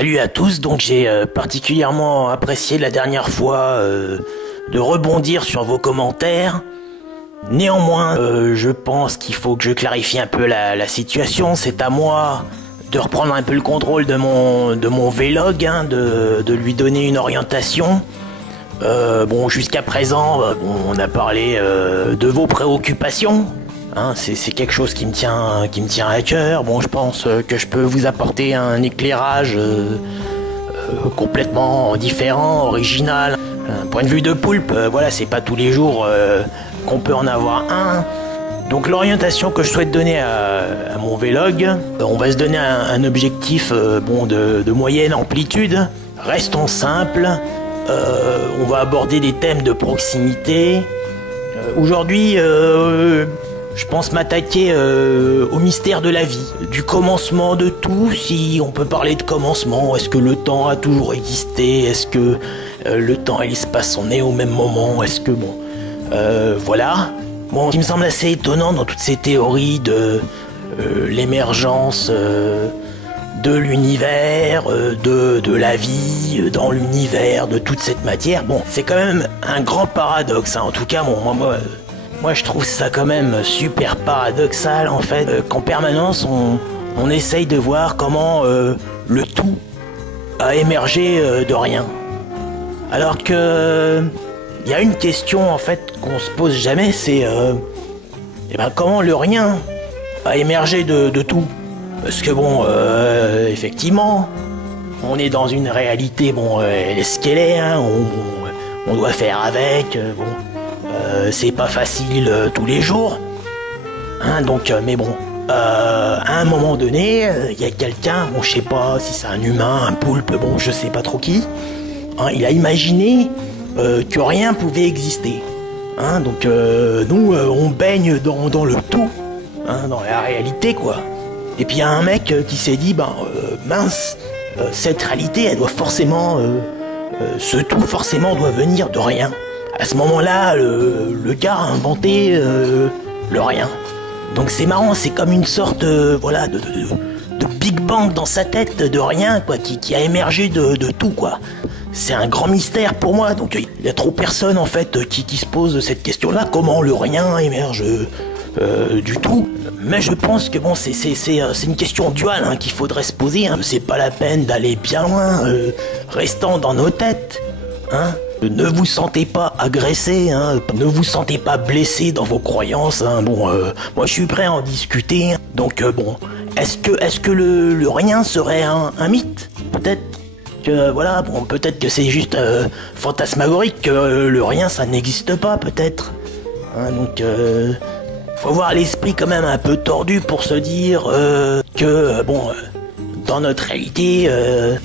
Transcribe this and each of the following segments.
Salut à tous, donc j'ai particulièrement apprécié la dernière fois de rebondir sur vos commentaires. Néanmoins, je pense qu'il faut que je clarifie un peu la situation. C'est à moi de reprendre un peu le contrôle de mon vlog, hein, de lui donner une orientation. Bon, jusqu'à présent, on a parlé de vos préoccupations. Hein, c'est quelque chose qui me tient à cœur. Bon, je pense que je peux vous apporter un éclairage complètement différent, original. Un point de vue de poulpe, voilà, c'est pas tous les jours qu'on peut en avoir un. Donc l'orientation que je souhaite donner à mon vlog, on va se donner un objectif bon, de moyenne amplitude. Restons simples. On va aborder des thèmes de proximité. Aujourd'hui, je pense m'attaquer au mystère de la vie, du commencement de tout, si on peut parler de commencement. Est-ce que le temps a toujours existé? Est-ce que le temps et l'espace sont nés au même moment? Est-ce que bon, voilà. Bon, ce qui me semble assez étonnant dans toutes ces théories de l'émergence de l'univers, de la vie dans l'univers, de toute cette matière. Bon, c'est quand même un grand paradoxe, hein. En tout cas, bon, moi je trouve ça quand même super paradoxal en fait, qu'en permanence on essaye de voir comment le tout a émergé de rien. Alors que il y a une question en fait qu'on se pose jamais, c'est comment le rien a émergé de tout. Parce que bon, effectivement, on est dans une réalité, bon, elle est ce qu'elle est, hein, on doit faire avec, bon. C'est pas facile tous les jours, hein, donc, mais bon, à un moment donné, il y a quelqu'un, bon, je sais pas si c'est un humain, un poulpe, bon, je sais pas trop qui, hein, il a imaginé que rien pouvait exister, hein, donc nous, on baigne dans le tout, hein, dans la réalité, quoi. Et puis il y a un mec qui s'est dit, mince, cette réalité, elle doit forcément, ce tout forcément doit venir de rien. À ce moment-là, le gars a inventé le rien. Donc c'est marrant, c'est comme une sorte voilà, de Big Bang dans sa tête, de rien, quoi, qui a émergé de tout, quoi. C'est un grand mystère pour moi, donc il y a trop personne en fait qui se pose cette question-là, comment le rien émerge du tout. Mais je pense que bon, c'est une question duale, hein, qu'il faudrait se poser, hein. C'est pas la peine d'aller bien loin, restant dans nos têtes, hein. Ne vous sentez pas agressé, hein, ne vous sentez pas blessé dans vos croyances, hein. Bon, moi je suis prêt à en discuter. Donc bon, est-ce que le rien serait un mythe? Peut-être que voilà, bon, peut-être que c'est juste fantasmagorique, que le rien ça n'existe pas, peut-être. Hein, donc faut voir l'esprit quand même un peu tordu pour se dire que bon. Dans notre réalité,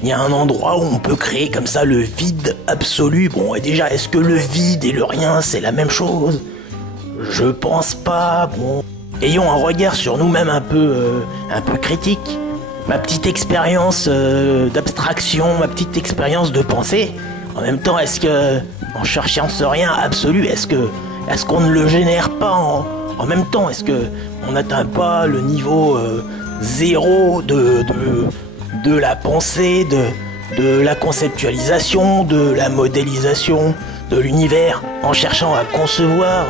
il y a un endroit où on peut créer comme ça le vide absolu. Bon, et déjà, est-ce que le vide et le rien, c'est la même chose? Je pense pas. Bon, ayons un regard sur nous-mêmes un peu critique. Ma petite expérience d'abstraction, ma petite expérience de pensée. En même temps, est-ce que, en cherchant ce rien absolu, est-ce qu'on ne le génère pas en même temps? Est-ce que on n'atteint pas le niveau zéro de la pensée, de la conceptualisation, de la modélisation de l'univers, en cherchant à concevoir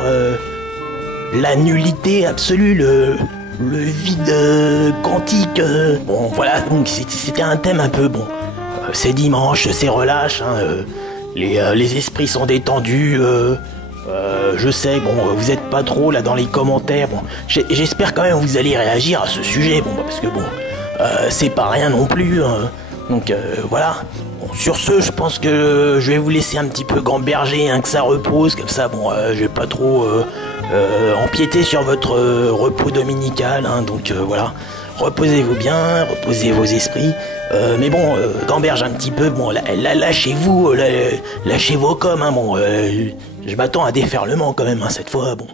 la nullité absolue, le vide quantique. Bon, voilà, donc c'était un thème un peu bon. C'est dimanche, c'est relâche, hein, les esprits sont détendus. Je sais, bon, vous êtes pas trop là dans les commentaires. Bon, j'espère quand même que vous allez réagir à ce sujet, bon, parce que bon, c'est pas rien non plus. Hein. Donc voilà. Bon, sur ce, je pense que je vais vous laisser un petit peu gamberger, hein, que ça repose, comme ça. Bon, je vais pas trop empiéter sur votre repos dominical. Hein, donc voilà. Reposez-vous bien, reposez vos esprits. Mais bon, gamberge un petit peu. Bon, lâchez-vous, lâchez vos coms. Hein, bon. Je m'attends à déferlement quand même, hein, cette fois, bon.